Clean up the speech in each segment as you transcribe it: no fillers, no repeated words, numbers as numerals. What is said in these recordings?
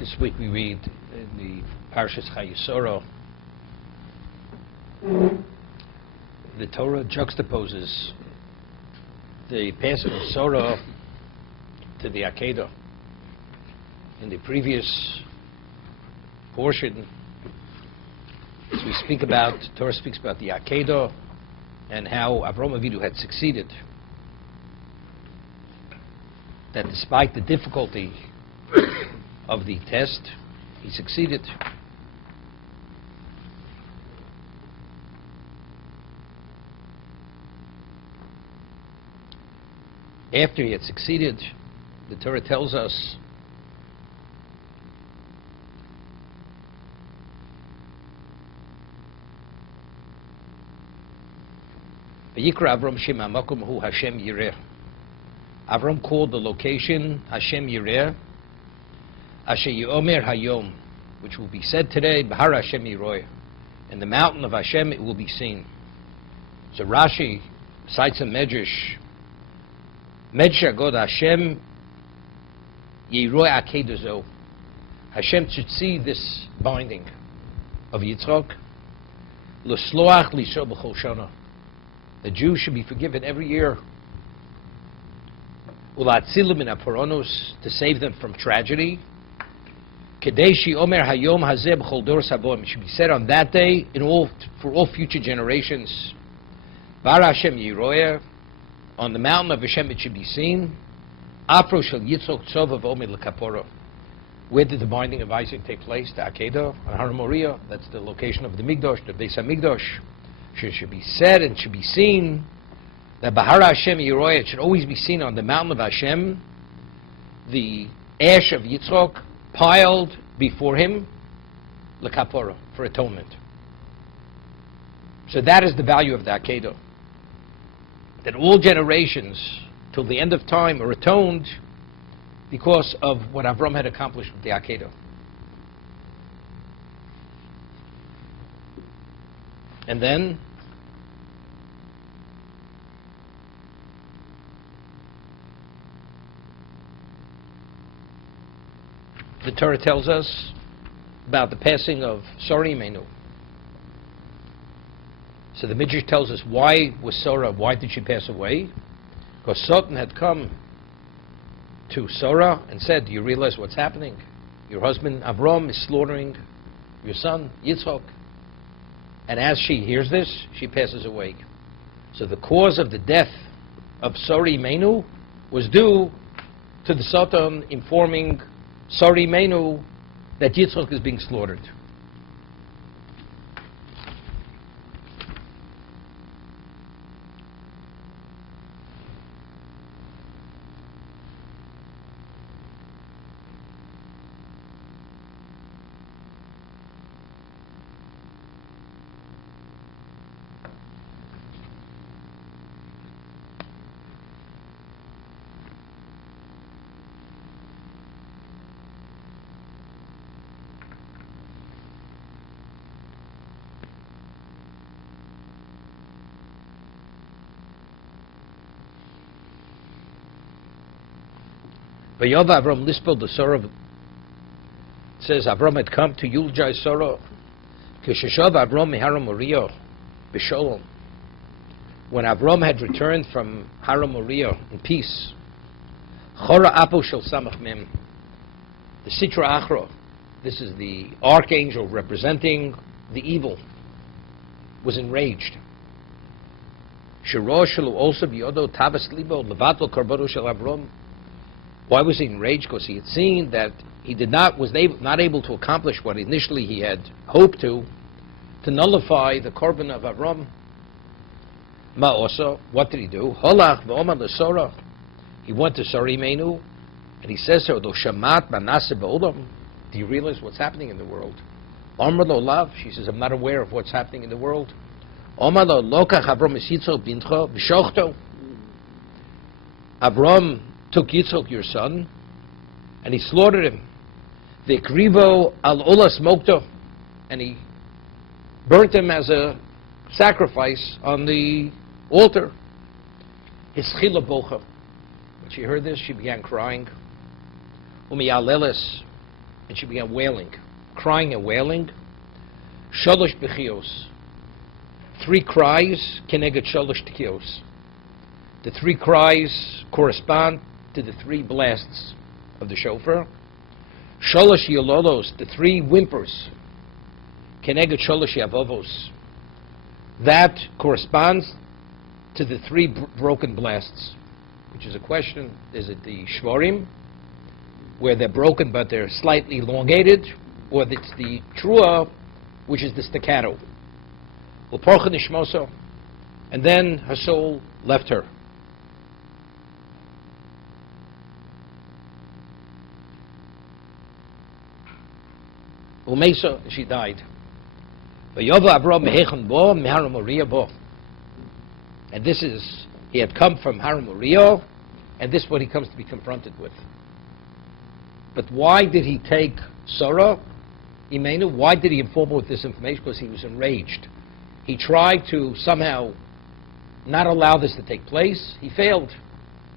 This week we read in the Parshas Chayei Sarah. The Torah juxtaposes the passing of Sarah to the Akedah. In the previous portion, as we speak about, Torah speaks about the Akedah and how Avraham Avinu had succeeded. That despite the difficulty of the test, he succeeded. After he had succeeded, the Torah tells us Vayikra Avram Shem HaMakom Hu Hashem Yireh. Avram called the location Hashem Yireh, Asher Yomer Hayom, which will be said today, Bahar Hashem Yiroy. In the mountain of Hashem it will be seen. So Rashi cites a Medrash, Medrash God Hashem Yiroy Akedah. Hashem should see this binding of Yitzchak. L'sloach l'isho b'chol shana. The Jew should be forgiven every year. Ulatzilu min ha'poronos, to save them from tragedy. Kadeshi Omer Hayom Hazeh b'chol dor saboim. It should be said on that day for all future generations. Bar Hashem Yiroyer, on the mountain of Hashem it should be seen. Afro shel Yitzchok Tzovav Omer l'kaporo. Where did the binding of Isaac take place? The Akedah on Har Moriah. That's the location of the Mikdash, the Beis HaMikdash. It should be said and should be seen that Bahar Hashem Yiroyer, it should always be seen on the mountain of Hashem, the ash of Yitzchok piled before him, l'kapora, for atonement. So that is the value of the Akedah. That all generations, till the end of time, are atoned because of what Avram had accomplished with the Akedah. And then, the Torah tells us about the passing of Sarah Imenu. So the Midrash tells us why did she pass away? Because Satan had come to Sarah and said, do you realize what's happening? Your husband Avram is slaughtering your son Yitzchak. And as she hears this, she passes away. So the cause of the death of Sarah Imenu was due to the Satan informing Sarah Imenu that Yitzchak is being slaughtered. Vayava Avram lispel the Sarah. It says Avram had come to eulogize Sarah. Kishashav Avram mehar Moriah b'sholom. When Avram had returned from Har Moriah in peace, Chora Apo Shel Samach Mem, the Sitra Achra, this is the archangel representing the evil, was enraged. Shiro Shelu also b'yodo Tavas Libo Levatel Karbodo Shel Avram. Why was he enraged? Because he had seen that he was not able to accomplish what initially he had hoped to nullify the korban of Avram. Ma also, what did he do? Holach v'omar l'Sarah. He went to Sarah Imenu, and he says to her, "Do shamat manase ba'olam." Do you realize what's happening in the world? Amar lo lav. She says, "I'm not aware of what's happening in the world." Amar lo lokach Avram es Yitzchok bintcho v'shochto. Avram took Yitzchok, your son, and he slaughtered him. V'ekrivo al olas mokto, and he burnt him as a sacrifice on the altar. Hischila bocha. When she heard this, she began crying. Umiyaleles, and she began wailing, crying and wailing. Shalosh bechios. 3 cries, keneged shalosh tekios. The 3 cries correspond to the 3 blasts of the shofar. Shalosh yololos, the 3 whimpers, keneged shalosh yavovos. That corresponds to the 3 broken blasts, which is a question. Is it the shvarim, where they're broken but they're slightly elongated, or it's the trua, which is the staccato? U'porcha nishmoso, and then her soul left her. U'meisa, she died. V'yova Avram mehechon bo, mehar Moriah bo. And this is, he had come from Har Moriah, and this is what he comes to be confronted with. But why did he take Sarah, Imenu? Why did he inform her with this information? Because he was enraged. He tried to somehow not allow this to take place. He failed.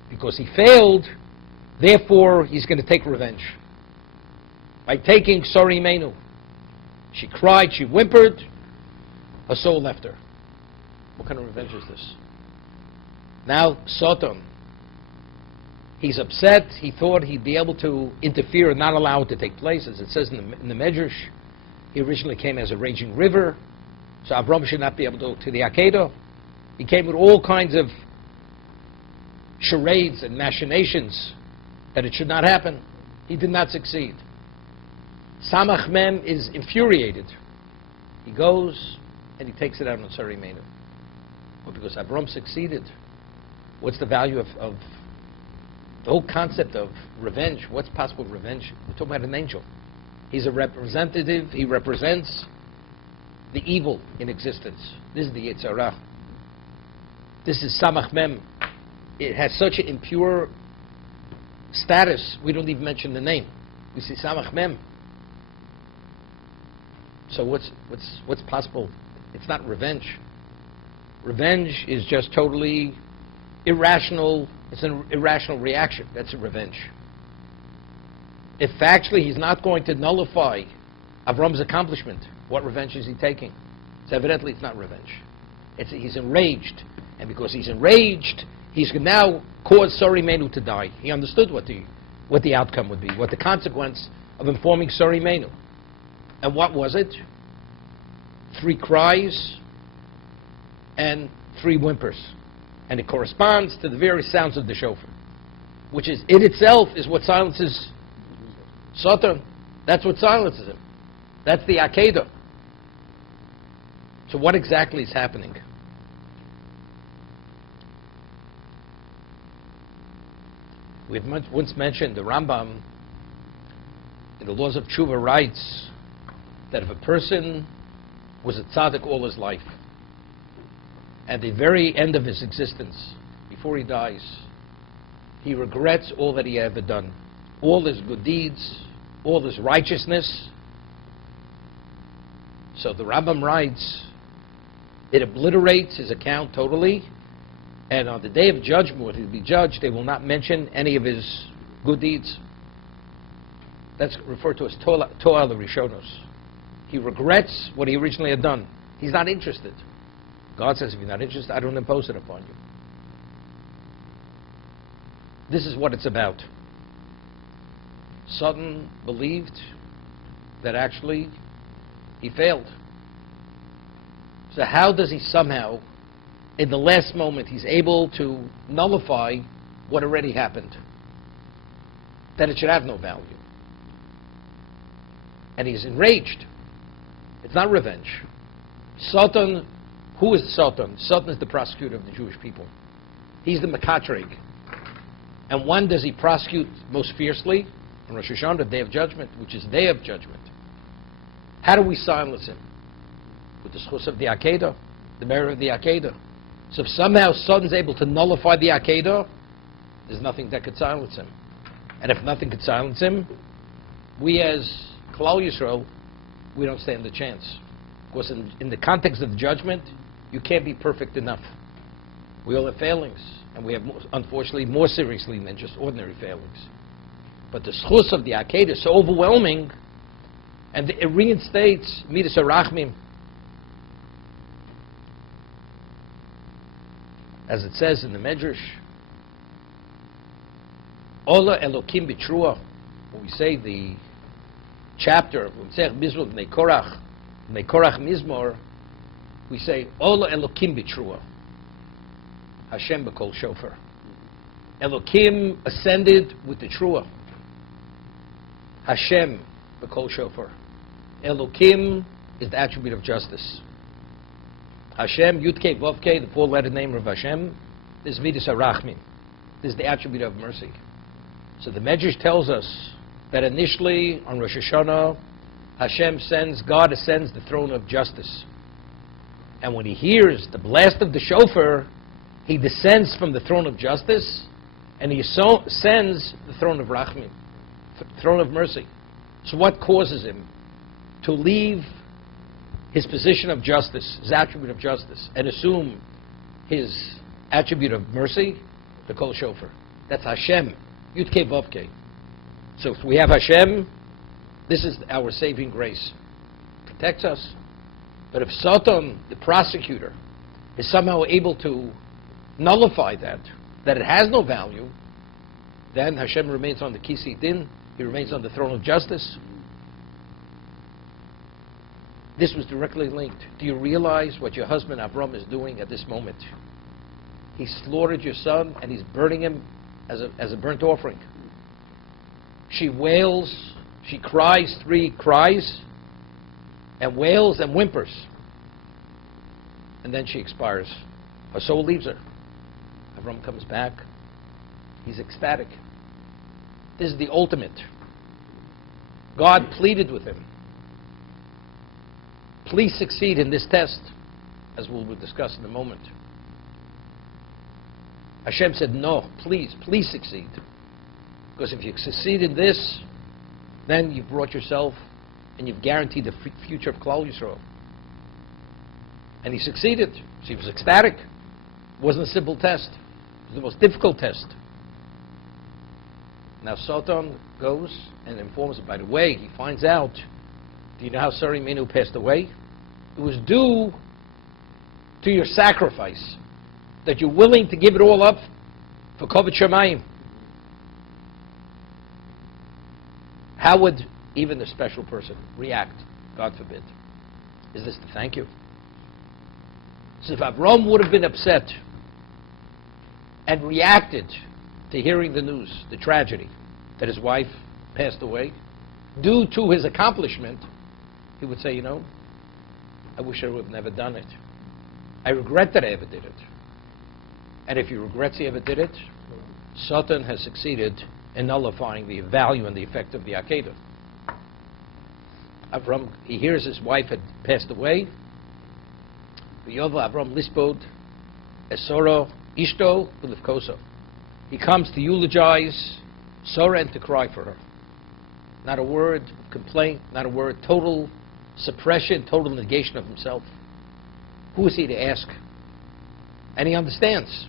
Because he failed, therefore he's going to take revenge. By taking Sarah Imenu. She cried, she whimpered, her soul left her. What kind of revenge is this? Now, Satan, he's upset. He thought he'd be able to interfere and not allow it to take place. As it says in the Medrash, he originally came as a raging river, so Avram should not be able to the Akedah. He came with all kinds of charades and machinations that it should not happen. He did not succeed. Samach Mem is infuriated. He goes and he takes it out on Sarah Imenu. Well, because Avram succeeded. What's the value of the whole concept of revenge? What's possible revenge? We're talking about an angel. He's a representative. He represents the evil in existence. This is the Chayei Sarah. This is Samach Mem. It has such an impure status, we don't even mention the name. We say Samach Mem. So what's possible? It's not revenge. Revenge is just totally irrational. It's an irrational reaction. That's a revenge. If factually he's not going to nullify Avram's accomplishment, what revenge is he taking? So evidently it's not revenge. He's enraged. And because he's enraged, he's going to now cause Sarah Imenu to die. He understood what the outcome would be, what the consequence of informing Sarah Imenu. And what was it? 3 cries and 3 whimpers. And it corresponds to the very sounds of the shofar, which is, it itself is what silences Satan. That's what silences him. That's the Akedah. So what exactly is happening? We've once mentioned the Rambam in the Laws of Tshuva writes that if a person was a tzaddik all his life, at the very end of his existence, before he dies, he regrets all that he ever done, all his good deeds, all his righteousness. So the Rambam writes, it obliterates his account totally, and on the day of judgment, when he'll be judged, they will not mention any of his good deeds. That's referred to as To'al Rishonos. He regrets what he originally had done. He's not interested. God says, if you're not interested, I don't impose it upon you. This is what it's about. Satan believed that actually he failed. So how does he somehow, in the last moment, he's able to nullify what already happened? That it should have no value. And he's enraged. It's not revenge. Satan, who is Satan? Satan is the prosecutor of the Jewish people. He's the Mekatreg. And when does he prosecute most fiercely? On Rosh Hashanah, the Day of Judgment, which is the Day of Judgment. How do we silence him? With the schus of the Akedah, the merit of the Akedah. So if somehow Satan's able to nullify the Akedah, there's nothing that could silence him. And if nothing could silence him, we as Klal Yisrael, we don't stand a chance. Because in the context of the judgment, you can't be perfect enough. We all have failings, and we have, unfortunately, more seriously than just ordinary failings. But the schus of the Akedah is so overwhelming And it reinstates Midas HaRachmim. As it says in the Medrash, Ola Elokim B'Trua, when we say the chapter, when we say Mizmor B'nei Korach Mizmor, we say Ola Elokim B'Trua, Hashem B'Kol Shofar. Elokim ascended with the Trua. Hashem B'Kol Shofar. Elokim is the attribute of justice. Hashem, Yud-Kei Vav-Kei, the four-letter name of Hashem, is Midas HaRachmim. This is the attribute of mercy. So the Medrash tells us that initially on Rosh Hashanah, God ascends the throne of justice. And when he hears the blast of the shofar, he descends from the throne of justice and he ascends the throne of Rachmim, throne of mercy. So what causes him to leave his position of justice, his attribute of justice, and assume his attribute of mercy? The Kol Shofar. That's Hashem. Yud-Kei Vav-Kei. So if we have Hashem, this is our saving grace. Protects us. But if Satan, the prosecutor, is somehow able to nullify that it has no value, then Hashem remains on the Kisi Din. He remains on the throne of justice. This was directly linked. Do you realize what your husband Avram is doing at this moment? He slaughtered your son and he's burning him as a burnt offering. She wails, she cries 3 cries, and wails and whimpers. And then she expires. Her soul leaves her. Avram comes back. He's ecstatic. This is the ultimate. God pleaded with him. Please succeed in this test, as we'll discuss in a moment. Hashem said, no, please succeed. Because if you succeed in this, then you've brought yourself and you've guaranteed the future of Klal Yisrael. And he succeeded. So he was ecstatic. It wasn't a simple test. It was the most difficult test. Now Satan goes and informs him. By the way, he finds out, do you know how Sarah Imenu passed away? It was due to your sacrifice, that you're willing to give it all up for Kovod Shamayim. How would even a special person react? God forbid. Is this to thank you? So if Avram would have been upset and reacted to hearing the news, the tragedy, that his wife passed away, due to his accomplishment, he would say, I wish I would have never done it. I regret that I ever did it. And if he regrets he ever did it, Satan has succeeded in nullifying the value and the effect of the Akedah. Avram, he hears his wife had passed away. Avram lispod esoro ishto b'livkoso. He comes to eulogize Sarah and to cry for her. Not a word of complaint, not a word, total suppression, total negation of himself. Who is he to ask? And he understands.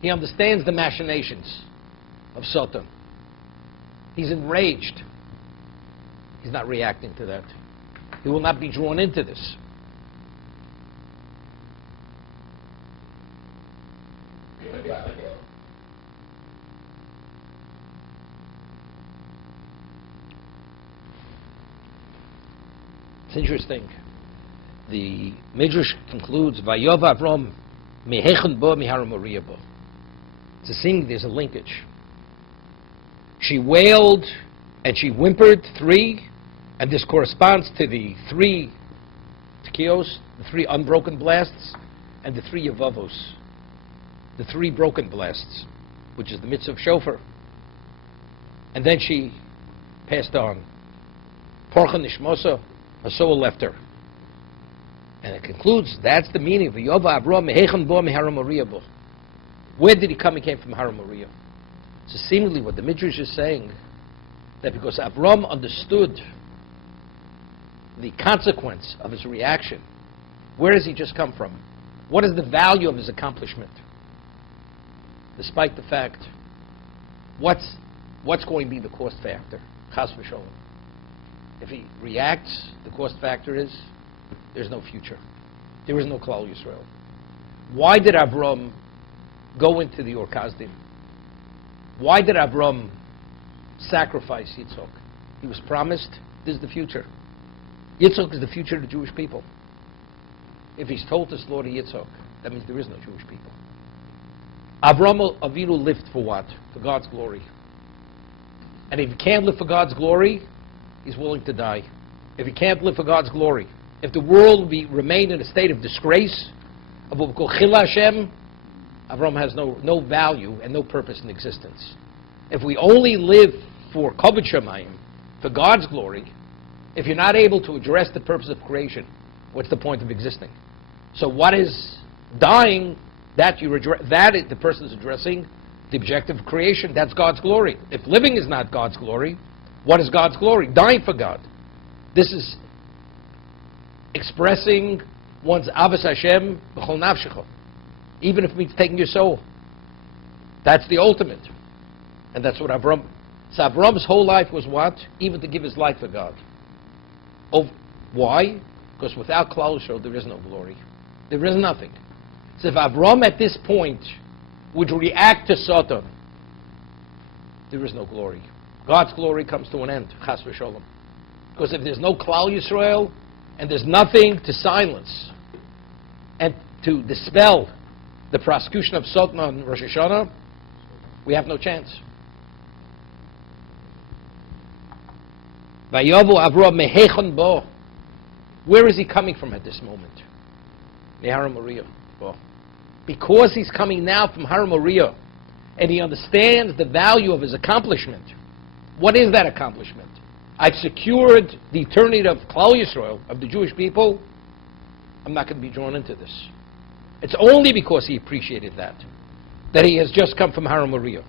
He understands the machinations of Satan. He's enraged. He's not reacting to that. He will not be drawn into this. It's interesting. The Midrash concludes, Vayov Avram mehechen bo miharam Moriah bo. It's a seeming there's a linkage. She wailed and she whimpered 3, and this corresponds to the 3 tkios, the 3 unbroken blasts, and the 3 yavavos, the 3 broken blasts, which is the mitzvah of shofar. And then she passed on. Porcha nishmosa, her soul left her. And it concludes, that's the meaning of Yova Avram mehechen bo miharam Moriah bo. Where did he come? He came from Haram Moriah. So seemingly what the Midrash is saying, that because Avram understood the consequence of his reaction, where does he just come from? What is the value of his accomplishment? Despite the fact, what's going to be the cost factor? Chas v'sholem. If he reacts, the cost factor is there's no future. There is no Klal Yisrael. Why did Avram go into the Ur Kasdim? Why did Avram sacrifice Yitzhak? He was promised this is the future. Yitzhak is the future of the Jewish people. If he's told to slaughter Yitzhak, that means there is no Jewish people. Avram Avinu lived for what? For God's glory. And if he can't live for God's glory, he's willing to die. If he can't live for God's glory, if the world remain in a state of disgrace, of what we call Chila Hashem, Avram has no value and no purpose in existence. If we only live for Kavod Shamayim, for God's glory, if you're not able to address the purpose of creation, what's the point of existing? So what is dying? That the person is addressing the objective of creation. That's God's glory. If living is not God's glory, what is God's glory? Dying for God. This is expressing one's Avos Hashem b'chol nafshecha, even if it means taking your soul. That's the ultimate. And that's what Avram. So Avram's whole life was what? Even to give his life for God. Oh, why? Because without Klal Yisrael there is no glory. There is nothing. So if Avram at this point would react to Satan, there is no glory. God's glory comes to an end. Chas v'sholom. Because if there's no Klal Yisrael and there's nothing to silence and to dispel the prosecution of Satan on Rosh Hashanah, we have no chance. Vayovu Avram mehechon bo. Where is he coming from at this moment? Har Moriah. Because he's coming now from Har Moriah, and he understands the value of his accomplishment. What is that accomplishment? I've secured the eternity of Klal Yisrael, of the Jewish people. I'm not going to be drawn into this. It's only because he appreciated that he has just come from Har Moriah.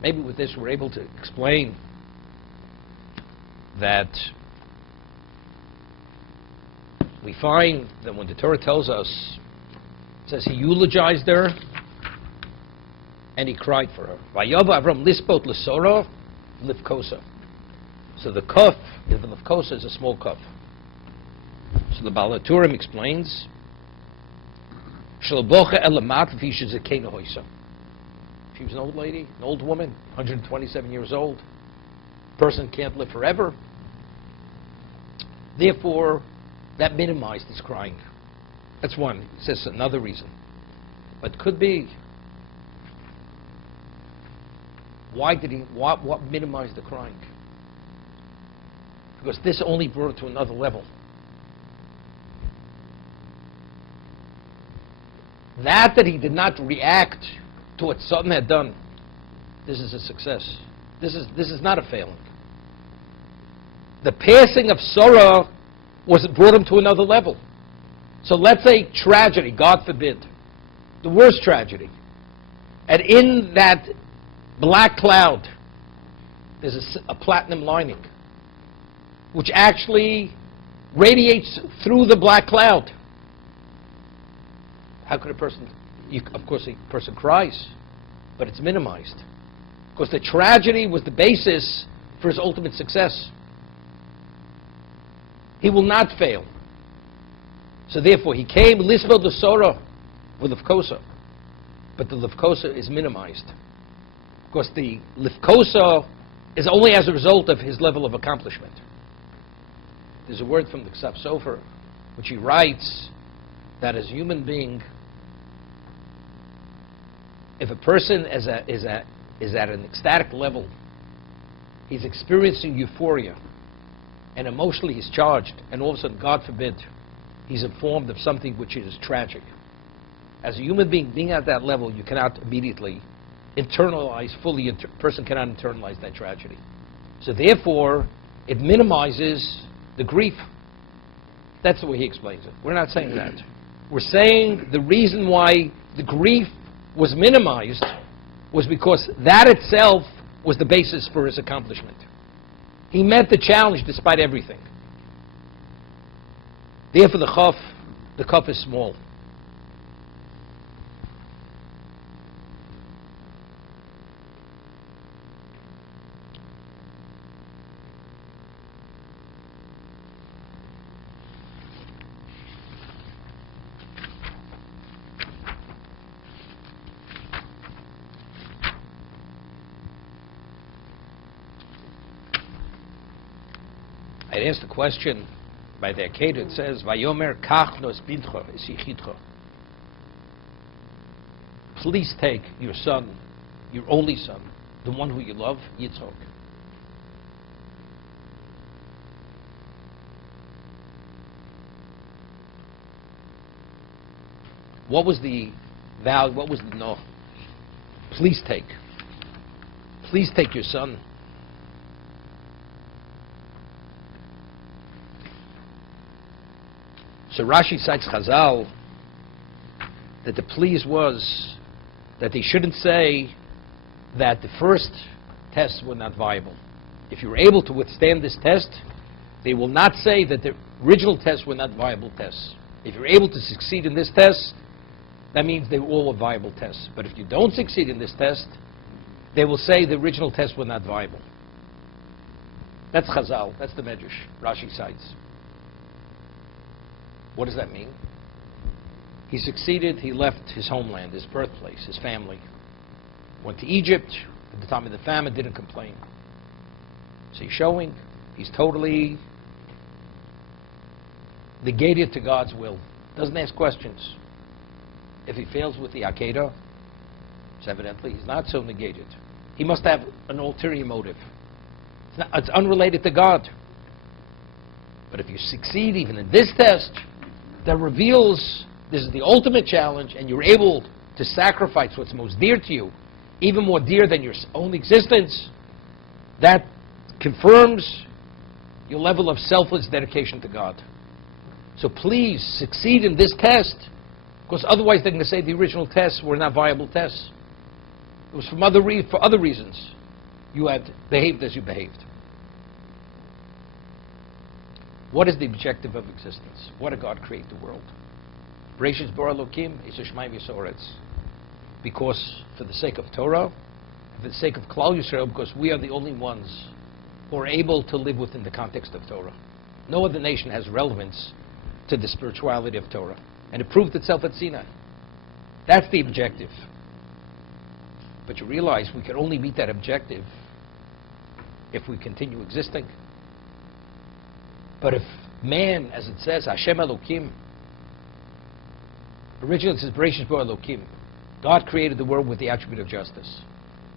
Maybe with this we're able to explain that we find that when the Torah tells us, it says he eulogized her and he cried for her. Vayava Avram lispot l'sora lifkosa. So the kuf, the lifkosa is a small kuf. So the Baal HaTurim explains, Shalbocha elamat l'fi shezekena hoisa. She was an old lady, an old woman, 127 years old. Person can't live forever. Therefore, that minimized his crying. That's one. It says another reason. But could be, what minimized the crying? Because this only brought it to another level. That he did not react to what Satan had done, this is a success. This is not a failing. The passing of Sarah brought him to another level. So let's say tragedy, God forbid, the worst tragedy. And in that black cloud, there's a platinum lining, which actually radiates through the black cloud. How could a person, of course a person cries, but it's minimized. Because the tragedy was the basis for his ultimate success. He will not fail. So therefore, he came lisbel the Sorah with lifkosa, but the lifkosa is minimized because the lifkosa is only as a result of his level of accomplishment. There's a word from the Ksaf Sofer, which he writes that as a human being, if a person is at an ecstatic level, he's experiencing euphoria, and emotionally he's charged, and all of a sudden, God forbid, he's informed of something which is tragic. As a human being at that level, you cannot immediately internalize fully, person cannot internalize that tragedy. So therefore, it minimizes the grief. That's the way he explains it. We're not saying that. We're saying the reason why the grief was minimized was because that itself was the basis for his accomplishment. He met the challenge despite everything. Therefore, the cup is small. It asks the question by the Akedah. It says, "Vayomer kach nos bintcho esichitcho." Please take your son, your only son, the one who you love, Yitzchok. What was the vow? What was the no? Please take. Please take your son. So Rashi cites Chazal that the please was that they shouldn't say that the first tests were not viable. If you're able to withstand this test, they will not say that the original tests were not viable tests. If you're able to succeed in this test, that means they were all viable tests. But if you don't succeed in this test, they will say the original tests were not viable. That's Chazal. That's the Medrash Rashi cites. What does that mean? He succeeded. He left his homeland, his birthplace, his family. Went to Egypt. At the time of the famine, didn't complain. So he's showing he's totally negated to God's will. Doesn't ask questions. If he fails with the Akedah, so evidently he's not so negated. He must have an ulterior motive. It's unrelated to God. But if you succeed even in this test, that reveals this is the ultimate challenge, and you're able to sacrifice what's most dear to you, even more dear than your own existence, that confirms your level of selfless dedication to God. So please succeed in this test, because otherwise they're going to say the original tests were not viable tests. It was for other reasons you had behaved as you behaved. What is the objective of existence? Why did God create the world? Bereshit bara Elokim is Shemaim Yis'oretz. Because for the sake of Torah, for the sake of Klal Yisrael, because we are the only ones who are able to live within the context of Torah. No other nation has relevance to the spirituality of Torah. And it proved itself at Sinai. That's the objective. But you realize we can only meet that objective if we continue existing. But if man, as it says, Hashem Elokim, originally it says Bereshit bara Elokim, God created the world with the attribute of justice.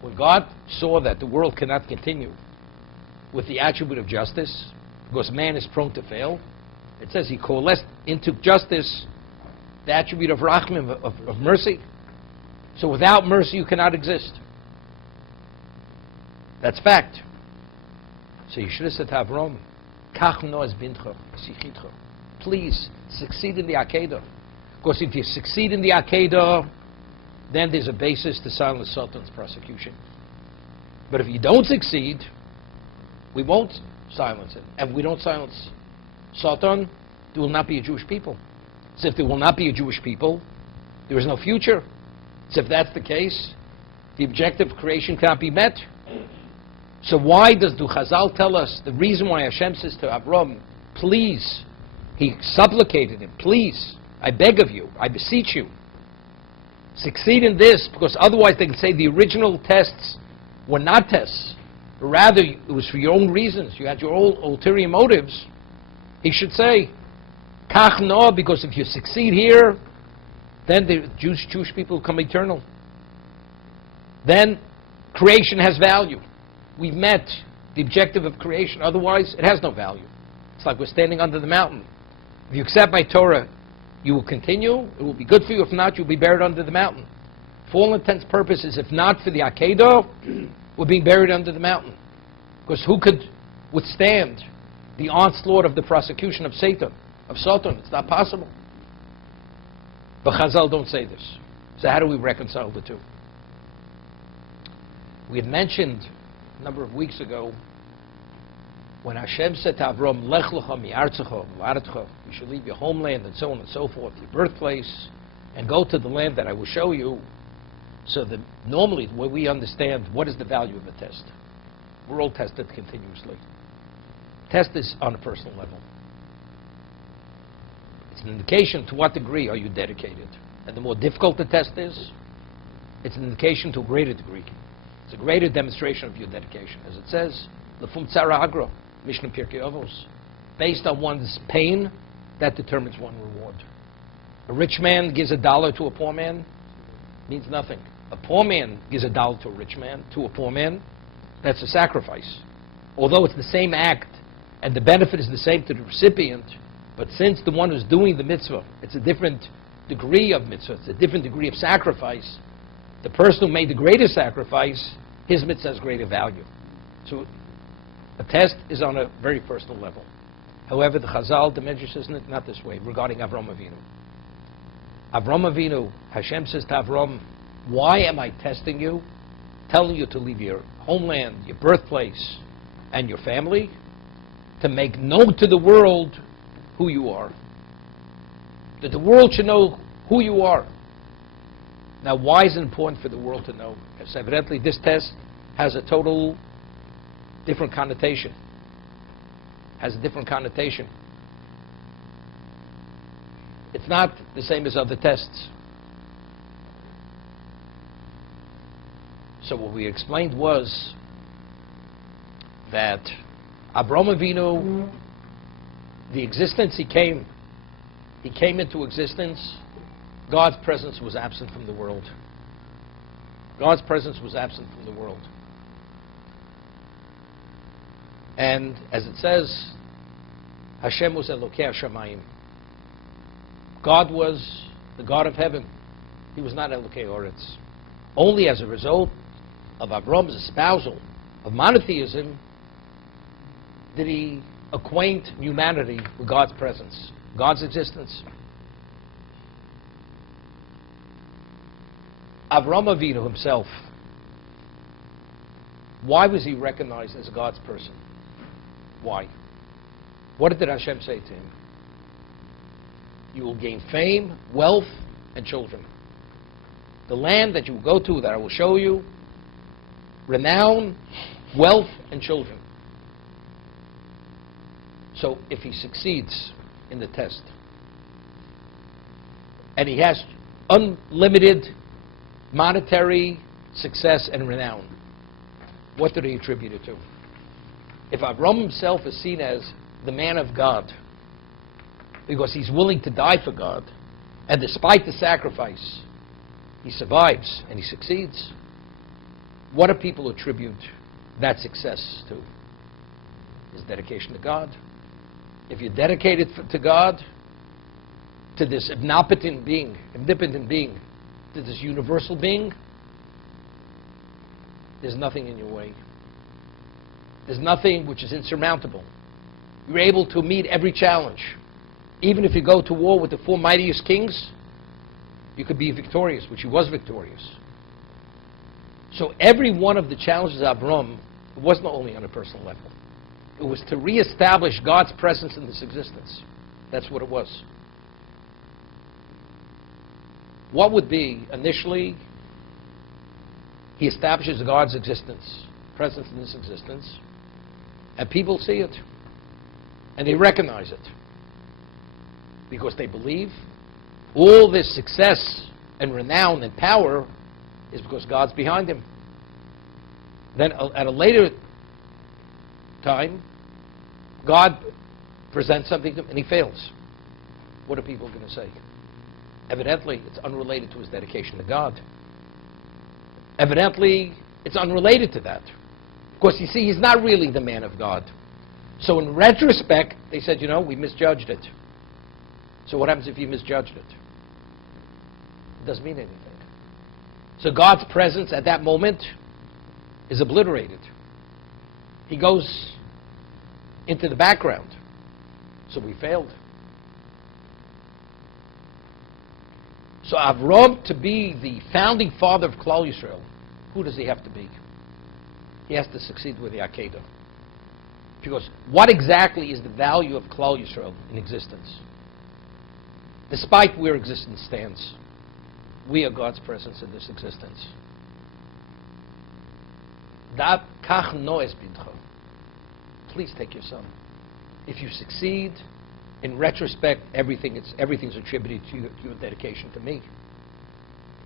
When God saw that the world cannot continue with the attribute of justice, because man is prone to fail, it says he coalesced into justice the attribute of rachmim, of mercy. So without mercy you cannot exist. That's fact. So you should have said to Avram, Kach noaz bintcha, sichitcha. Please succeed in the Akedah. Because if you succeed in the Akedah, then there's a basis to silence Satan's prosecution. But if you don't succeed, we won't silence it. And if we don't silence Satan, there will not be a Jewish people. So if there will not be a Jewish people, there is no future. So if that's the case, the objective of creation cannot be met. So why do Chazal tell us the reason why Hashem says to Avram, please, he supplicated him, please, I beg of you, I beseech you, succeed in this, because otherwise they can say the original tests were not tests, but rather it was for your own reasons, you had your own ulterior motives. He should say, Kach no, because if you succeed here, then the Jewish people become eternal. Then creation has value. We've met the objective of creation, otherwise it has no value. It's like we're standing under the mountain. If you accept my Torah, you will continue, it will be good for you. If not, you'll be buried under the mountain. For all intents and purposes, if not for the Akedah, we're being buried under the mountain. Because who could withstand the onslaught of the prosecution of Satan? It's not possible. But Chazal don't say this. So how do we reconcile the two? We had mentioned a number of weeks ago when Hashem said to Avram, Lech lecha mi'artzecha v'aretcha, you should leave your homeland and so on and so forth, your birthplace, and go to the land that I will show you. So that normally, the way we understand what is the value of a test, we're all tested continuously. Test is on a personal level. It's an indication to what degree are you dedicated. And the more difficult the test is, it's an indication to a greater degree. It's a greater demonstration of your dedication. As it says, L'fum tzara agra, Mishnah Pirkei Avos. based on one's pain, that determines one's reward. A rich man gives $1 to a poor man, means nothing. A poor man gives $1 to a rich man, to a poor man, that's a sacrifice. Although it's the same act and the benefit is the same to the recipient, but since the one who's doing the mitzvah, it's a different degree of mitzvah, it's a different degree of sacrifice, the person who made the greatest sacrifice, his mitzvah has greater value. So a test is on a very personal level. However, the Chazal, the Medrash says not this way regarding Avram Avinu. Avram Avinu, Hashem says to Avram, why am I testing you? Telling you to leave your homeland, your birthplace, and your family, to make known to the world who you are. That the world should know who you are. Now, why is it important for the world to know? Because evidently this test has a total different connotation. Has a different connotation. It's not the same as other tests. So what we explained was that Avraham Avinu, the existence he came into existence, God's presence was absent from the world. God's presence was absent from the world. And as it says, Hashem was Elokei Hashamayim. God was the God of heaven. He was not Elokei Oretz. Only as a result of Avram's espousal of monotheism did he acquaint humanity with God's presence, God's existence. Avram Avinu himself, why was he recognized as God's person? Why? What did Hashem say to him? You will gain fame, wealth, and children. The land that you will go to, that I will show you, renown, wealth, and children. So if he succeeds in the test, and he has unlimited monetary success and renown, what did he attribute it to? If Avram himself is seen as the man of God, because he's willing to die for God, and despite the sacrifice, he survives and he succeeds, what do people attribute that success to? His dedication to God. If you're dedicated to God, to this omnipotent being, to this universal being, there's nothing in your way. There's nothing which is insurmountable. You're able to meet every challenge. Even if you go to war with the four mightiest kings, you could be victorious, which he was victorious. So every one of the challenges of Avram wasn't only on a personal level. It was to reestablish God's presence in this existence. That's what it was. What would be, initially, he establishes God's existence, presence in this existence, and people see it, and they recognize it, because they believe all this success and renown and power is because God's behind him. Then at a later time, God presents something to him and he fails. What are people going to say? Evidently, it's unrelated to his dedication to God. Evidently, it's unrelated to that. Because you see, he's not really the man of God. So in retrospect, they said, we misjudged it. So what happens if you misjudged it? It doesn't mean anything. So God's presence at that moment is obliterated. He goes into the background. So we failed. So Avram, to be the founding father of Klal Yisrael, who does he have to be? He has to succeed with the Akedah. Because what exactly is the value of Klal Yisrael in existence? Despite where existence stands, we are God's presence in this existence. Please take your son. If you succeed, in retrospect, everything's attributed to your dedication to me.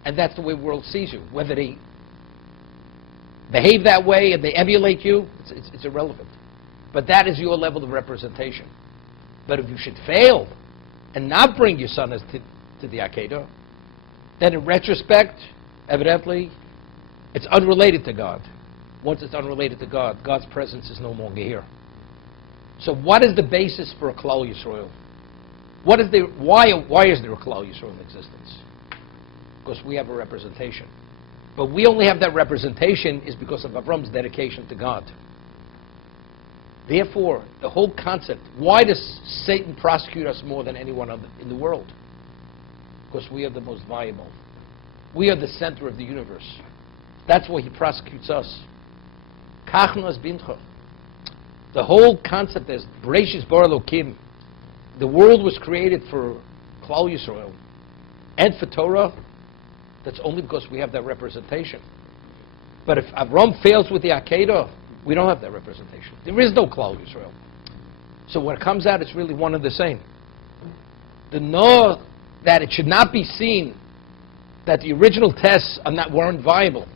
And that's the way the world sees you. Whether they behave that way and they emulate you, it's irrelevant. But that is your level of representation. But if you should fail and not bring your son to the Akedah, then in retrospect, evidently, it's unrelated to God. Once it's unrelated to God, God's presence is no longer here. So what is the basis for a Klal Yisrael? Why is there a Klal Yisrael in existence? Because we have a representation. But we only have that representation is because of Avram's dedication to God. Therefore, the whole concept, why does Satan prosecute us more than anyone in the world? Because we are the most valuable. We are the center of the universe. That's why he prosecutes us. Kachnas bincha. The whole concept is Bereshis bara Elokim. The world was created for Klal Yisrael and for Torah. That's only because we have that representation. But if Avram fails with the Akedah, we don't have that representation. There is no Klal Yisrael. So what comes out is really one and the same. The know that it should not be seen that the original tests weren't viable,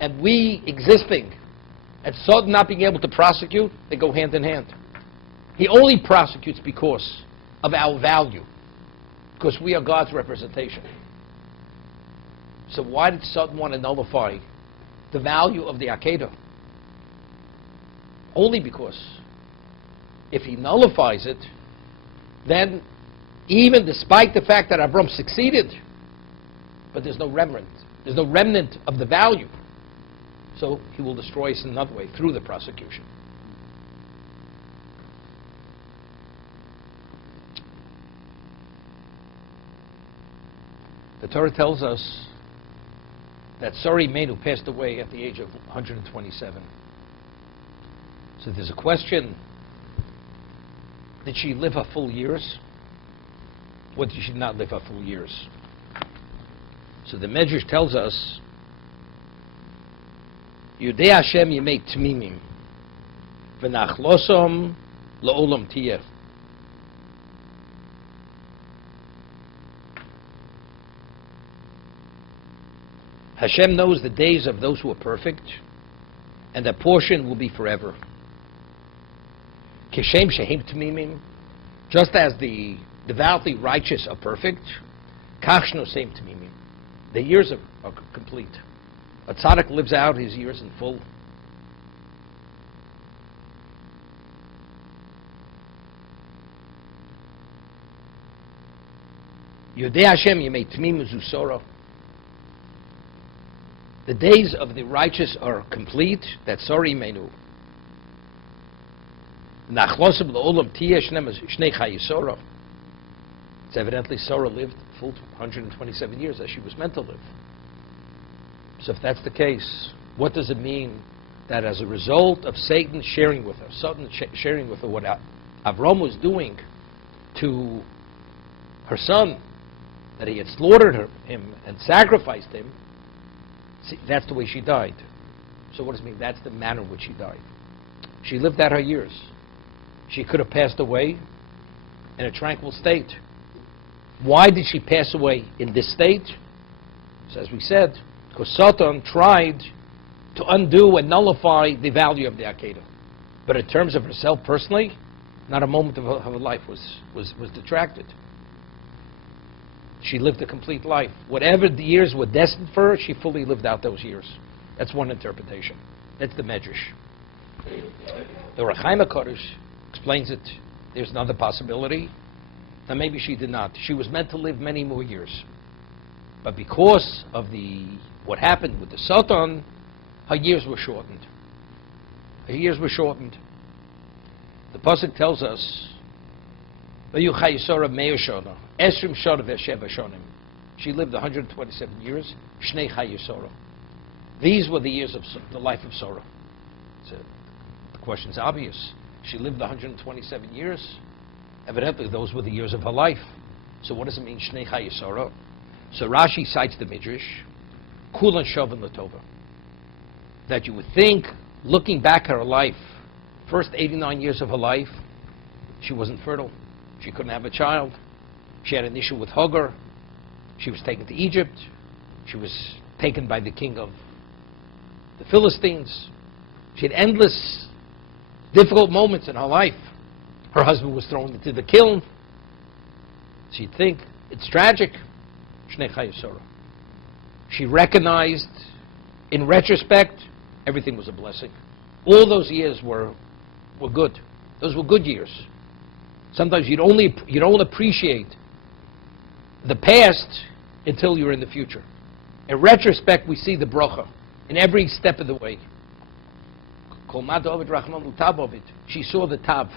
and we existing, and Sod not being able to prosecute, they go hand in hand. He only prosecutes because of our value, because we are God's representation. So why did Sod want to nullify the value of the Akedah? Only because if he nullifies it, then even despite the fact that Avram succeeded, but there's no remnant. There's no remnant of the value. So he will destroy us in another way, through the prosecution. The Torah tells us that Sarah Imenu passed away at the age of 127. So there's a question, did she live her full years? Or did she not live her full years? So the Medrash tells us, Yudei Hashem yemei tmimim, v'nachlosom la'olam tiyeh. Hashem knows the days of those who are perfect, and their portion will be forever. Kishem shehem tmimim, just as the devoutly righteous are perfect, kach shnosem tmimim, the years are complete. A tzaddik lives out his years in full. Yodei Hashem yemei tmim uzusoro. The days of the righteous are complete. That's sorry menu. Nachlosim le'olam tiyeh shnei chayei. It's evidently Sarah lived full 127 years as she was meant to live. So if that's the case, what does it mean that as a result of Satan sharing with her, sharing with her what Avram was doing to her son, that he had slaughtered him and sacrificed him, see, that's the way she died. So what does it mean? That's the manner in which she died. She lived out her years. She could have passed away in a tranquil state. Why did she pass away in this state? So as we said, because Satan tried to undo and nullify the value of the Akedah. But in terms of herself personally, not a moment of her life was detracted. She lived a complete life. Whatever the years were destined for her, she fully lived out those years. That's one interpretation. That's the Medrash. The Rechaim HaKodesh explains it. There's another possibility. Now maybe she did not. She was meant to live many more years. But because of what happened with the Satan, her years were shortened. Her years were shortened. The pasuk tells us, Chayei Sarah me'er shana, esrim shana ve'sheva shonim. She lived 127 years. Shnei Chayei Sarah. These were the years of the life of Sarah. So the question's obvious. She lived 127 years. Evidently, those were the years of her life. So what does it mean, Shnei Chayei Sarah? So Rashi cites the Midrash, Kulan Shavin Latova, that you would think, looking back at her life, first 89 years of her life, she wasn't fertile. She couldn't have a child. She had an issue with Hagar. She was taken to Egypt. She was taken by the king of the Philistines. She had endless difficult moments in her life. Her husband was thrown into the kiln. So you'd think, it's tragic. Shnei Chayei Sarah. She recognized, in retrospect, everything was a blessing. All those years were good. Those were good years. Sometimes you don't appreciate the past until you're in the future. In retrospect, we see the bracha in every step of the way. She saw the tav.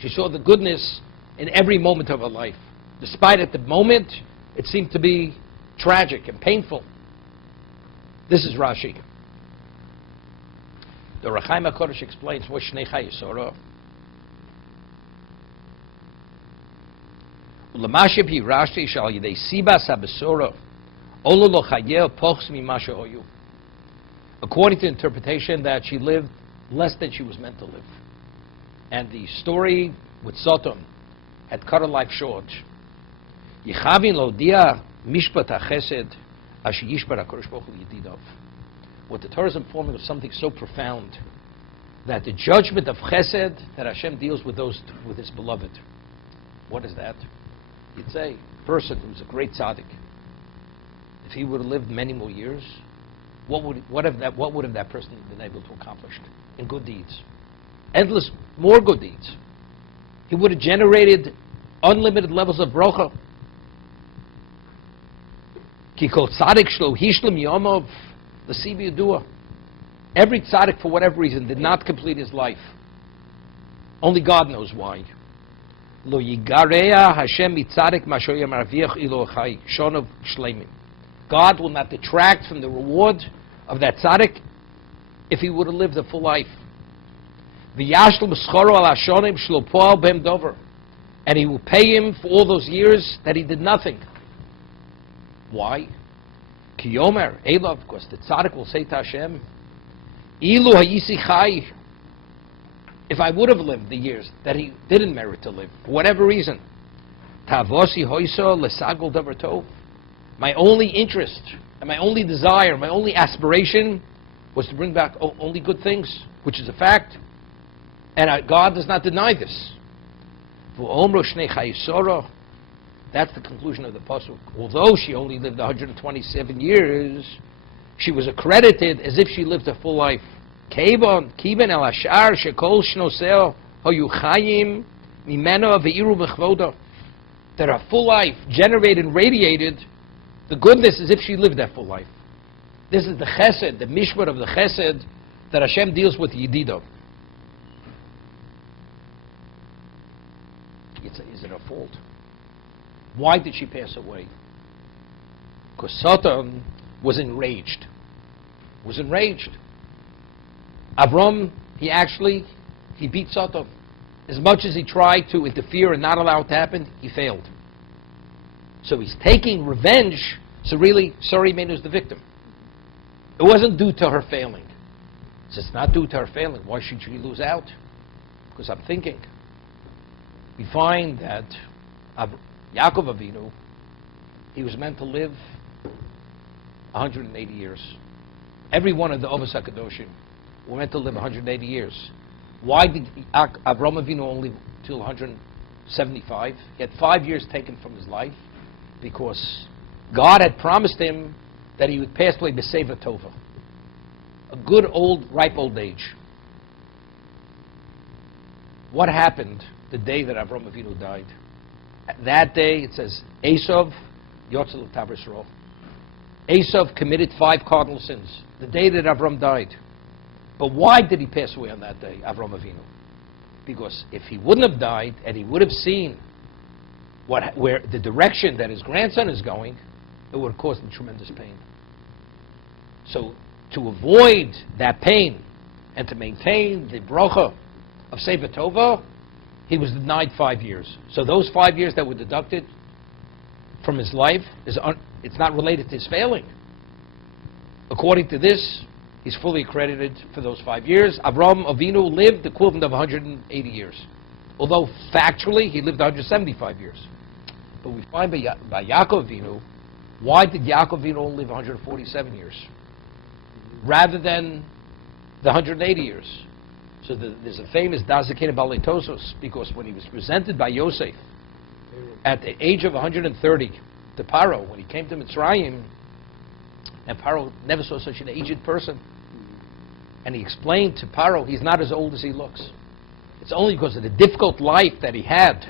She saw the goodness in every moment of her life. Despite at the moment, it seemed to be tragic and painful. This is Rashi. The Rechaim HaKodesh explains what Shnei Chayei Sarah. According to interpretation, that she lived less than she was meant to live. And the story with Sodom had cut her life short. What the Torah is informing of something so profound, that the judgment of chesed that Hashem deals with His beloved. What is that? You'd say, a person who's a great tzaddik, if he would have lived many more years, what would have that person been able to accomplish in good deeds? Endless, more good deeds. He would have generated unlimited levels of bracha. Ki kol tzaddik shlo hishlam yomov l'sibi yadua. Every tzaddik, for whatever reason, did not complete his life. Only God knows why. Lo yigareya Hashem mitzadik mashoya marviach ilo chai shonov shleimim. God will not detract from the reward of that tzaddik if he would have lived a full life. V'yashlu b'schoro al hashonim shlo poal b'hem dover. And he will pay him for all those years that he did nothing. Why? Ki yomer elav, because the tzaddik will say to Hashem, Ilu hayisi chai. If I would have lived the years that he didn't merit to live, for whatever reason, tavosi hoiso lesagol davar tov. My only interest and my only desire, my only aspiration was to bring back only good things, which is a fact. And God does not deny this. That's the conclusion of the pasuk. Although she only lived 127 years, she was accredited as if she lived a full life. Kiben el hashar shekol shnoseo hoyu chayim mimeno veiru b'chvodo. That her full life generated and radiated the goodness as if she lived that full life. This is the chesed, the mishpat of the chesed that Hashem deals with Yedidah. Is it her fault? Why did she pass away? Because Satan was enraged. Avram, he beat Satan. As much as he tried to interfere and not allow it to happen, he failed. So he's taking revenge. So really, Sarah is the victim. It wasn't due to her failing. So it's not due to her failing. Why should she lose out? Because I'm thinking. We find that Yaakov Avinu, he was meant to live 180 years. Every one of the Avos HaKadoshim were meant to live 180 years. Why did Avram Avinu only live till 175? He had 5 years taken from his life because God had promised him that he would pass away b'seva tova, a good ripe old age. What happened the day that Avram Avinu died? That day, it says, Esav Yotzel Tav Yisrael. Esav committed 5 cardinal sins the day that Avram died. But why did he pass away on that day, Avram Avinu? Because if he wouldn't have died and he would have seen where the direction that his grandson is going, it would have caused him tremendous pain. So to avoid that pain and to maintain the bracha of Seva Tova, he was denied 5 years. So those 5 years that were deducted from his life, it's not related to his failing. According to this, he's fully accredited for those 5 years. Avram Avinu lived the equivalent of 180 years. Although factually, he lived 175 years. But we find by Yaakov Avinu, why did Yaakov Avinu only live 147 years? Rather than the 180 years. So there's a famous Dazakena Baletosos, because when he was presented by Yosef at the age of 130 to Paro, when he came to Mitzrayim, and Paro never saw such an aged person, and he explained to Paro he's not as old as he looks. It's only because of the difficult life that he had.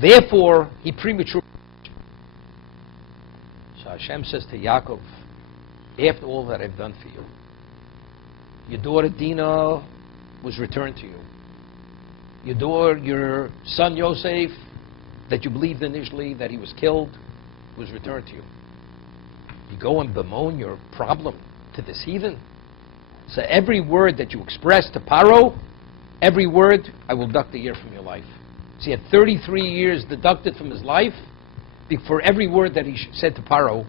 Therefore, he prematurely. So Hashem says to Yaakov, after all that I've done for you, your daughter Dinah was returned to you. Your son Yosef, that you believed initially that he was killed, was returned to you. You go and bemoan your problem to this heathen. So every word that you express to Paro, every word, I will deduct a year from your life. So he had 33 years deducted from his life for every word that he said to Paro,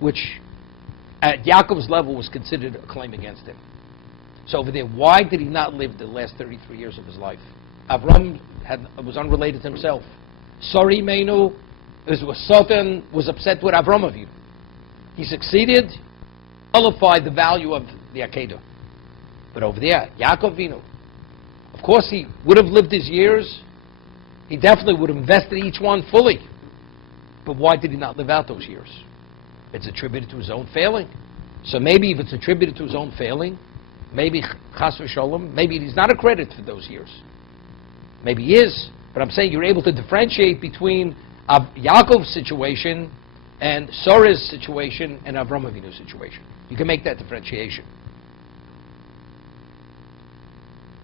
which at Yaakov's level was considered a claim against him. So over there, why did he not live the last 33 years of his life? Avram was unrelated to himself. Sorry, Meinu, Satan was upset with Avram Avinu. He succeeded, nullified the value of the Akedah. But over there, Yaakov Avinu, of course he would have lived his years. He definitely would have invested each one fully. But why did he not live out those years? It's attributed to his own failing. So maybe if it's attributed to his own failing, maybe Chas v'Sholom, maybe he's not accredited for those years. Maybe he is. But I'm saying you're able to differentiate between Yaakov's situation and Sarah's situation and Avram Avinu's situation. You can make that differentiation.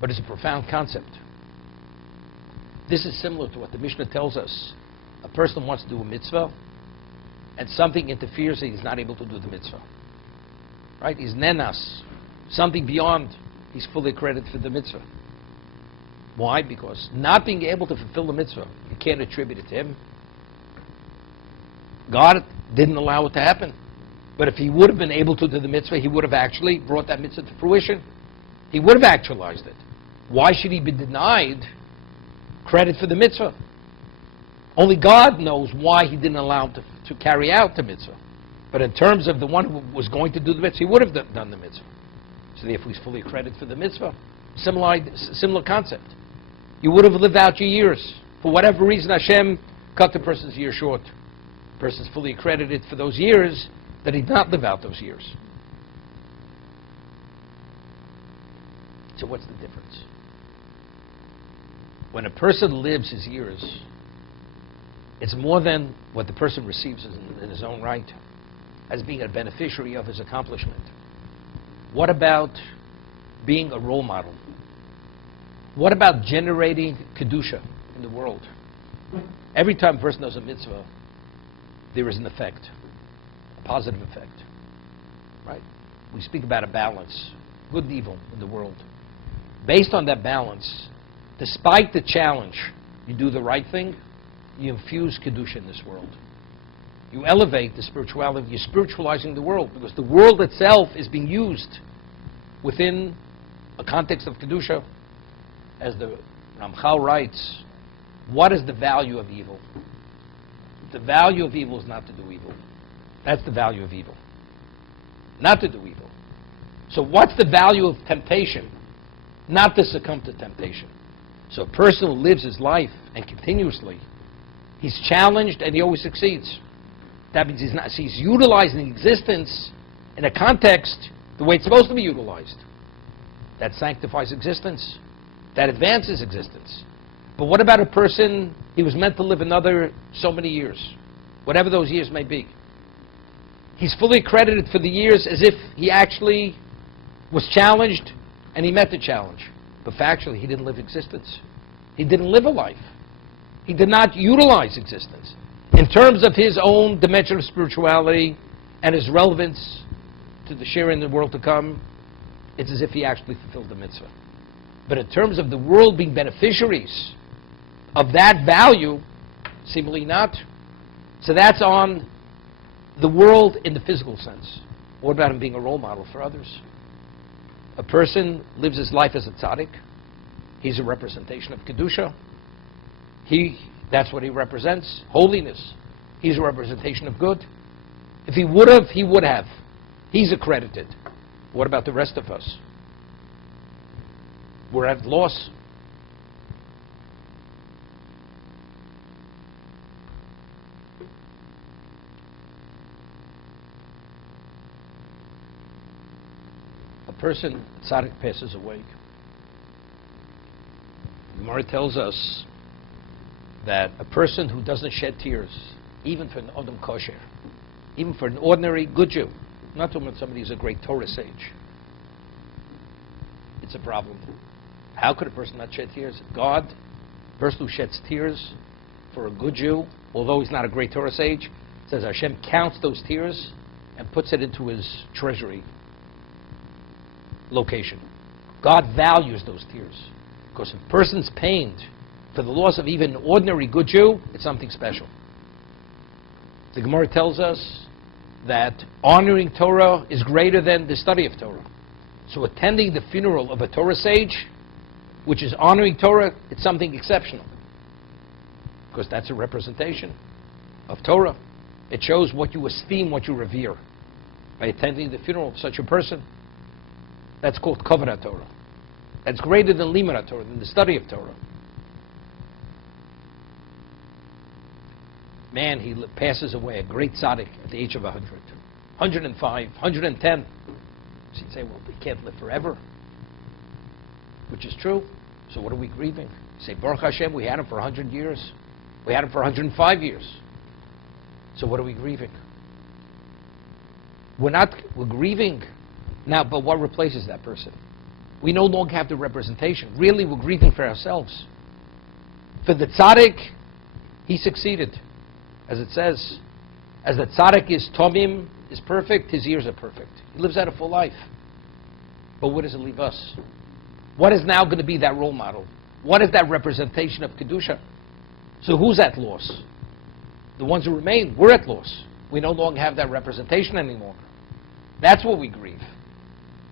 But it's a profound concept. This is similar to what the Mishnah tells us. A person wants to do a mitzvah, and something interferes and he's not able to do the mitzvah. Right? He's nenas. Something beyond, he's fully credited for the mitzvah. Why? Because not being able to fulfill the mitzvah, you can't attribute it to him. God didn't allow it to happen. But if he would have been able to do the mitzvah, he would have actually brought that mitzvah to fruition. He would have actualized it. Why should he be denied credit for the mitzvah? Only God knows why he didn't allow him to carry out the mitzvah. But in terms of the one who was going to do the mitzvah, he would have done the mitzvah. So therefore he's fully credited for the mitzvah. Similar concept. You would have lived out your years. For whatever reason, Hashem cut the person's year short. The person's fully credited for those years that he did not live out those years. So what's the difference? When a person lives his years, it's more than what the person receives in his own right, as being a beneficiary of his accomplishment. What about being a role model? What about generating Kedusha in the world? Every time a person does a mitzvah, there is an effect, a positive effect. Right? We speak about a balance, good and evil in the world. Based on that balance, despite the challenge, you do the right thing, you infuse Kedusha in this world. You elevate the spirituality, you're spiritualizing the world, because the world itself is being used within a context of Kedusha. As the Ramchal writes, what is the value of evil? The value of evil is not to do evil. That's the value of evil. Not to do evil. So what's the value of temptation? Not to succumb to temptation. So a person who lives his life and continuously, he's challenged and he always succeeds. That means he's utilizing existence in a context the way it's supposed to be utilized. That sanctifies existence. That advances existence. But what about a person, he was meant to live another so many years, whatever those years may be. He's fully credited for the years as if he actually was challenged and he met the challenge. But factually, he didn't live existence. He didn't live a life. He did not utilize existence. In terms of his own dimension of spirituality and his relevance to the share in the world to come, it's as if he actually fulfilled the mitzvah. But in terms of the world being beneficiaries of that value, seemingly not. So that's on the world in the physical sense. What about him being a role model for others? A person lives his life as a tzaddik. He's a representation of Kedusha. That's what he represents, holiness. He's a representation of good. If he would have, he would have. He's accredited. What about the rest of us? we're at loss. A person, tzaddik, passes away. The Gemara tells us that a person who doesn't shed tears, even for an Adam kosher, even for an ordinary good Jew, I'm not talking about somebody who's a great Torah sage, it's a problem. How could a person not shed tears? God, a person who sheds tears for a good Jew, although he's not a great Torah sage, says Hashem counts those tears and puts it into his treasury location. God values those tears. Because if a person's pained for the loss of even an ordinary good Jew, it's something special. The Gemara tells us that honoring Torah is greater than the study of Torah. So attending the funeral of a Torah sage, which is honoring Torah, it's something exceptional. Because that's a representation of Torah. It shows what you esteem, what you revere. By attending the funeral of such a person, that's called Kavod Torah. That's greater than Limud Torah, than the study of Torah. Man, he passes away, a great tzaddik, at the age of 100, 105, 110. So you'd say, well, he can't live forever, which is true. So what are we grieving? You say, Baruch Hashem, we had him for 100 years. We had him for 105 years. So what are we grieving? We're grieving now, but what replaces that person? We no longer have the representation. Really, we're grieving for ourselves. For the tzaddik, he succeeded. As it says, as the tzaddik is tomim, is perfect, his years are perfect. He lives out a full life. But what does it leave us? What is now going to be that role model? What is that representation of Kedusha? So who's at loss? The ones who remain, we're at loss. We no longer have that representation anymore. That's what we grieve.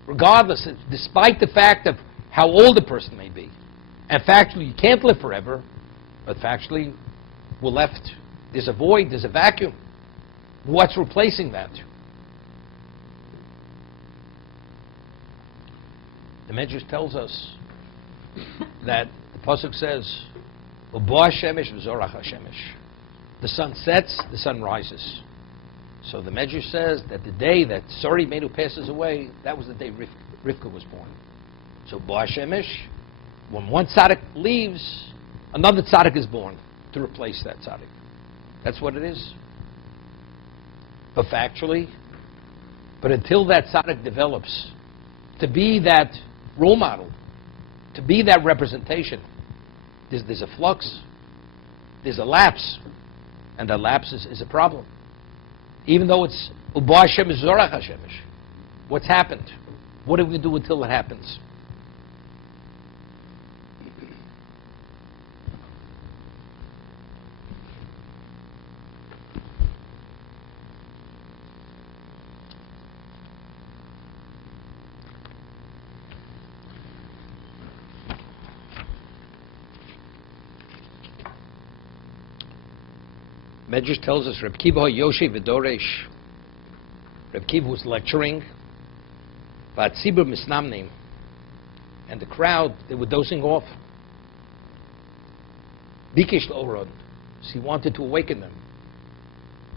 Regardless, despite the fact of how old a person may be. And factually, you can't live forever, but factually, we're left, there's a void, there's a vacuum. What's replacing that? The Medrash tells us that the Pasuk says, "Ubo Hashemesh v'zorach Hashemesh." The sun sets, the sun rises. So the Medrash says that the day that Sari Menu passes away, that was the day Rivka was born. So Bo Hashemesh, when one tzaddik leaves, another tzaddik is born to replace that tzaddik. That's what it is. But factually, but until that tzaddik develops to be that role model, to be that representation, there's a flux, there's a lapse, and that lapse is a problem. Even though it's Ubo Hashem is Zorach Hashemesh. What's happened? What do we do until it happens? Medrash tells us Reb Kiva Yoshi V'Doresh. Reb Kiva was lecturing, V'Atzibur Misnamnim, and the crowd, they were dozing off. Bikish L'Orod, so he wanted to awaken them,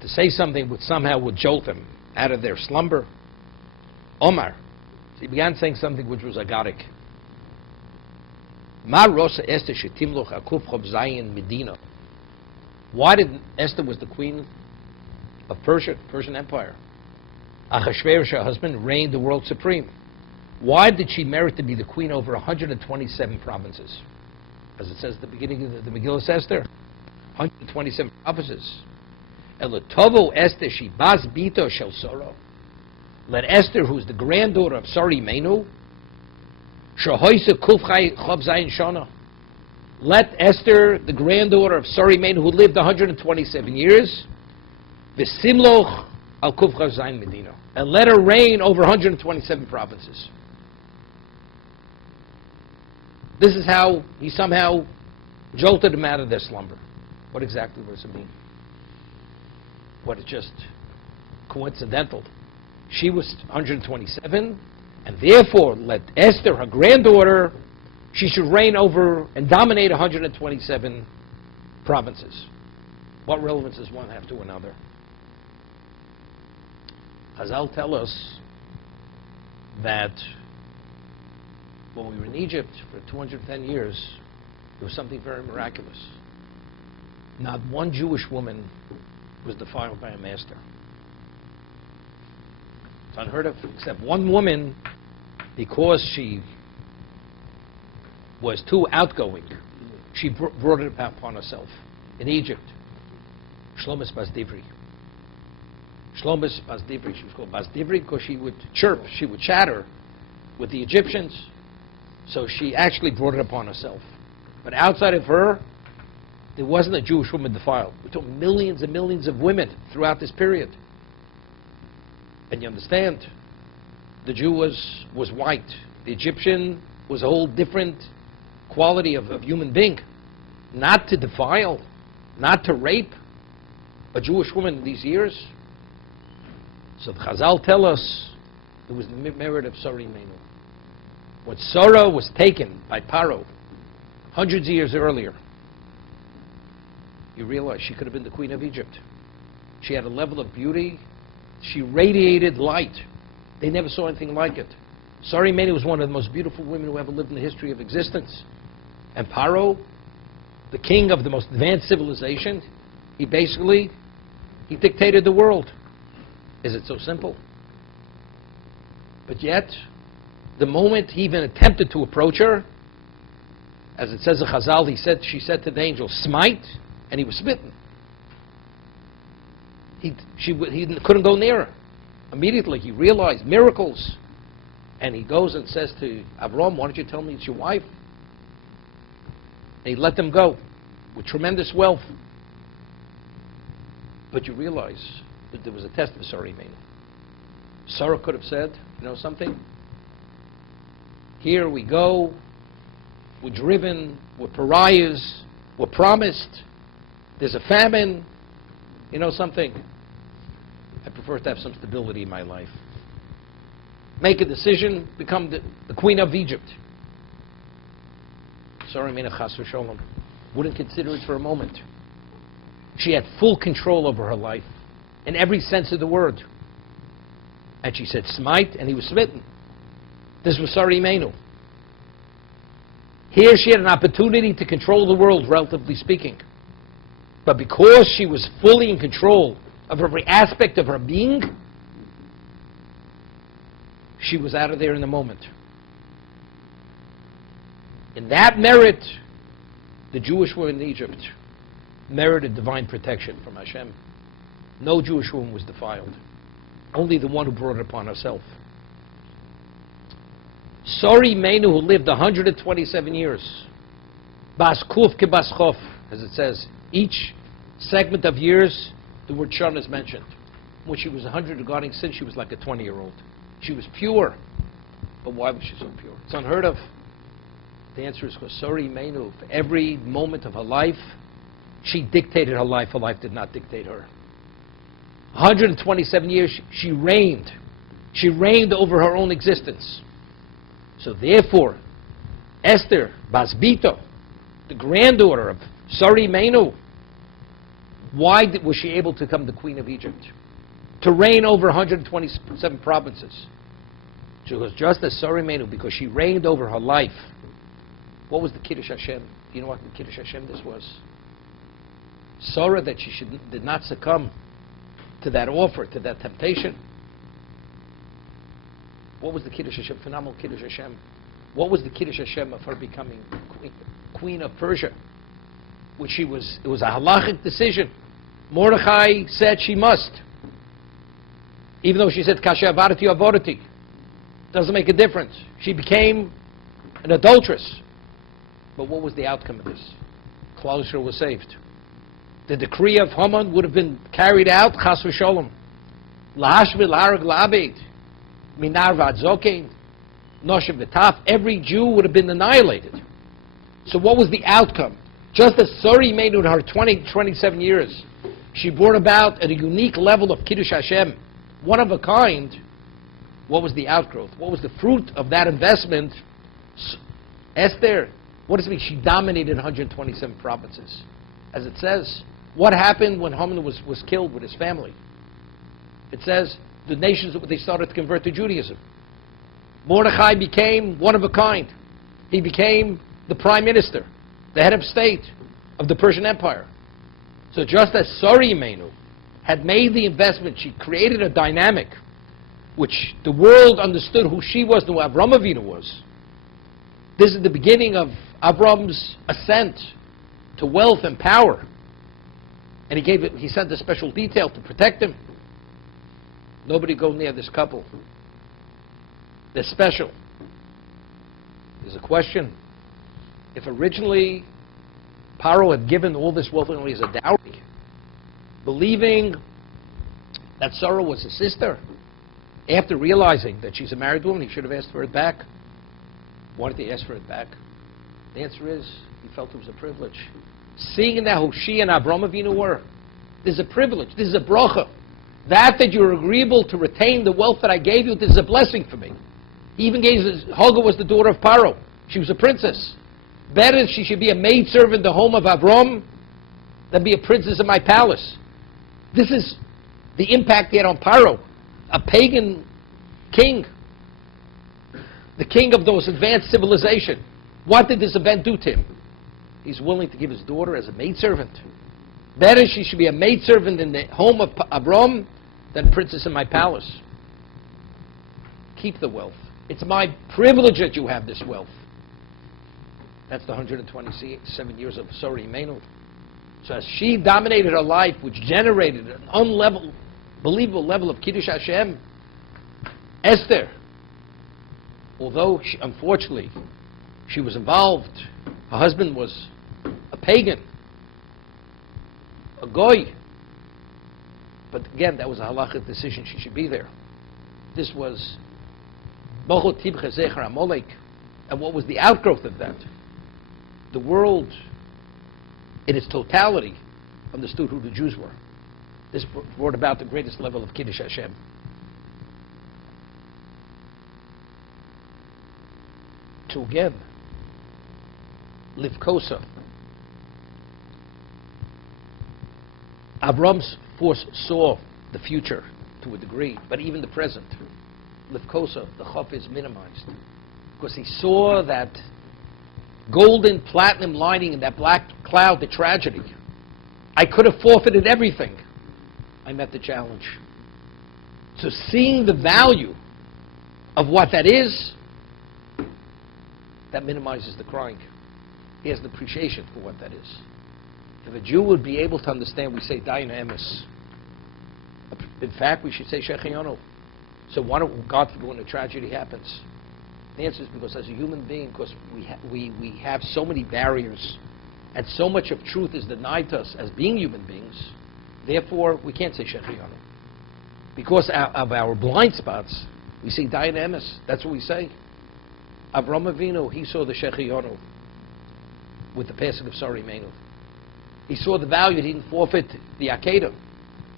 to say something which somehow would jolt them out of their slumber. Omar, so he began saying something which was agadic. Ma Rosa Esther Shetimloch Akuf Chob Zayin Medina. Why did Esther was the queen of Persia, Persian Empire? Achashverosh, her husband, reigned the world supreme. Why did she merit to be the queen over 127 provinces? As it says at the beginning of the Megillah Esther, 127 provinces. Elatovo Esther Shibaz Bito Shel Soro. Let Esther, who's the granddaughter of Sari Menu, Shahoisa Kufchai Chob Zayin Shana. Let Esther, the granddaughter of Sari Menu, who lived 127 years, V'simloch al Kufcha Zayin Medina, and let her reign over 127 provinces. This is how he somehow jolted them out of their slumber. What exactly does it mean? What, it's just coincidental. She was 127, and therefore let Esther, her granddaughter, she should reign over and dominate 127 provinces. What relevance does one have to another? Chazal tell us that when we were in Egypt for 210 years, there was something very miraculous. Not one Jewish woman was defiled by a master. It's unheard of, except one woman, because she was too outgoing, she brought it upon herself. In Egypt, Shlomis Bas Divri. Shlomis Bas Divri, she was called Bas Divri because she would chirp, she would chatter with the Egyptians, so she actually brought it upon herself. But outside of her, there wasn't a Jewish woman defiled. We took millions and millions of women throughout this period. And you understand, the Jew was white. The Egyptian was a whole different quality of human being. Not to defile, not to rape a Jewish woman in these years. So the Chazal tell us it was the merit of Sarah Imenu. When Sarah was taken by Paro hundreds of years earlier, you realize she could have been the queen of Egypt. She had a level of beauty. She radiated light. They never saw anything like it. Sarah Imenu was one of the most beautiful women who ever lived in the history of existence. And Paro, the king of the most advanced civilization, he dictated the world. Is it so simple? But yet, the moment he even attempted to approach her, as it says in Chazal, she said to the angel, smite, and he was smitten. He couldn't go near her. Immediately he realized miracles. And he goes and says to Avram, why don't you tell me it's your wife? And he let them go with tremendous wealth. But you realize that there was a test of Sarah Imenu. Sarah could have said, you know something? Here we go. We're driven. We're pariahs. We're promised. There's a famine. You know something? I prefer to have some stability in my life. Make a decision, become the queen of Egypt. Sarah Imenu chas v'sholom wouldn't consider it for a moment. She had full control over her life in every sense of the word. And she said, smite, and he was smitten. This was Sarah Imenu. Here she had an opportunity to control the world, relatively speaking. But because she was fully in control of every aspect of her being, she was out of there in the moment. In that merit, the Jewish woman in Egypt merited divine protection from Hashem. No Jewish woman was defiled. Only the one who brought it upon herself. Sarah Imenu, who lived 127 years, Bas Kuf ke Bas Chof, as it says, each segment of years, the word Shon is mentioned. When she was 100 regarding sin, she was like a 20-year-old. She was pure. But why was she so pure? It's unheard of. The answer is because Sarah Imenu, for every moment of her life, she dictated her life. Her life did not dictate her. 127 years, she reigned. She reigned over her own existence. So therefore, Esther Bas Bito, the granddaughter of Sarah Imenu, why was she able to become the queen of Egypt? To reign over 127 provinces. She was just as Sarah Imenu, because she reigned over her life. What was the Kiddush Hashem? Do you know what the Kiddush Hashem this was? Sarah, that she did not succumb to that offer, to that temptation. What was the Kiddush Hashem? Phenomenal Kiddush Hashem. What was the Kiddush Hashem of her becoming queen of Persia? Which it was a halachic decision. Mordechai said she must. Even though she said, Kasha avarti avorati. Doesn't make a difference. She became an adulteress. But what was the outcome of this? Klal Yisrael was saved. The decree of Haman would have been carried out, chas v'sholom. Lahashvil harag la'abed. Minar v'adzokein. Noshev v'taf. Every Jew would have been annihilated. So what was the outcome? Just as Sarah Imenu in her 27 years, she brought about at a unique level of Kiddush Hashem, one of a kind. What was the outgrowth? What was the fruit of that investment? Esther, what does it mean? She dominated 127 provinces. As it says, what happened when Haman was killed with his family? It says the nations, they started to convert to Judaism. Mordechai became one of a kind. He became the prime minister, the head of state of the Persian Empire. So just as Sarah Imenu had made the investment, she created a dynamic which the world understood who she was and who Avram Avinu was. This is the beginning of Avram's ascent to wealth and power. And he sent a special detail to protect him. Nobody go near this couple. They're special. There's a question. If originally Paro had given all this wealth only as a dowry, believing that Sarah was his sister, after realizing that she's a married woman, he should have asked for it back. Why did he ask for it back? The answer is, he felt it was a privilege. Seeing now who she and Avram Avinu were, this is a privilege, this is a bracha. That you're agreeable to retain the wealth that I gave you, this is a blessing for me. He even gave Hagar was the daughter of Paro. She was a princess. Better she should be a maidservant in the home of Avram than be a princess in my palace. This is the impact he had on Paro, a pagan king, the king of those advanced civilization. What did this event do to him? He's willing to give his daughter as a maidservant. Better she should be a maidservant in the home of Avram than princess in my palace. Keep the wealth. It's my privilege that you have this wealth. That's the 127 years of Sarah Imenu. So as she dominated her life, which generated an unbelievable level of Kiddush Hashem, Esther, although unfortunately she was involved, her husband was a pagan, a goy, but again, that was a halachic decision, she should be there. This was Bochot Tibcha Zecher Amalek, and what was the outgrowth of that? The world, in its totality, understood who the Jews were. This brought about the greatest level of Kiddush Hashem. To again, Livkosa. Avram's force saw the future to a degree, but even the present. Livkosa, the chaf is minimized. Because he saw that golden platinum lining in that black cloud, the tragedy. I could have forfeited everything. I met the challenge. So seeing the value of what that is, that minimizes the crying. He has an appreciation for what that is. If a Jew would be able to understand, we say Dayan Emes. In fact, we should say Shechianu. So why don't, God forbid, when a tragedy happens? The answer is because as a human being, because we have so many barriers, and so much of truth is denied to us as being human beings, therefore we can't say Shechianu. Because of our blind spots, we say Dayan Emes. That's what we say. Avram Avinu, he saw the Shechianu with the passing of Sarah Imenu. He saw the value, he didn't forfeit the Akedah.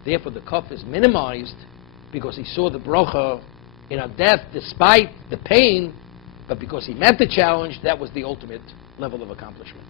Therefore the kaf is minimized because he saw the bracha in our death despite the pain, but because he met the challenge, that was the ultimate level of accomplishment.